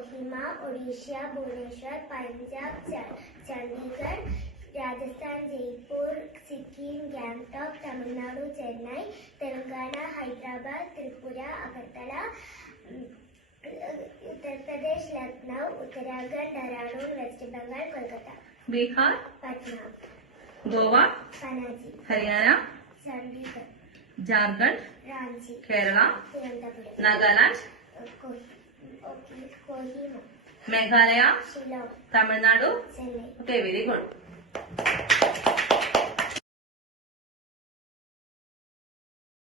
Kohima Orissa Bhubaneswar Punjab Chandigarh Rajasthan Jaipur Sikkim Gangtok Tamil Nadu Chennai Telangana Hyderabad Tripura Agartala Uttar Pradesh Lucknow Uttarakhand Dehradun West Bengal Kolkata. Bihar Patna. Goa Panaji. Haryana Chandigarh. Jharkhand Ranchi. Kerala Nagaland Meghalaya Tamil Nadu okay very good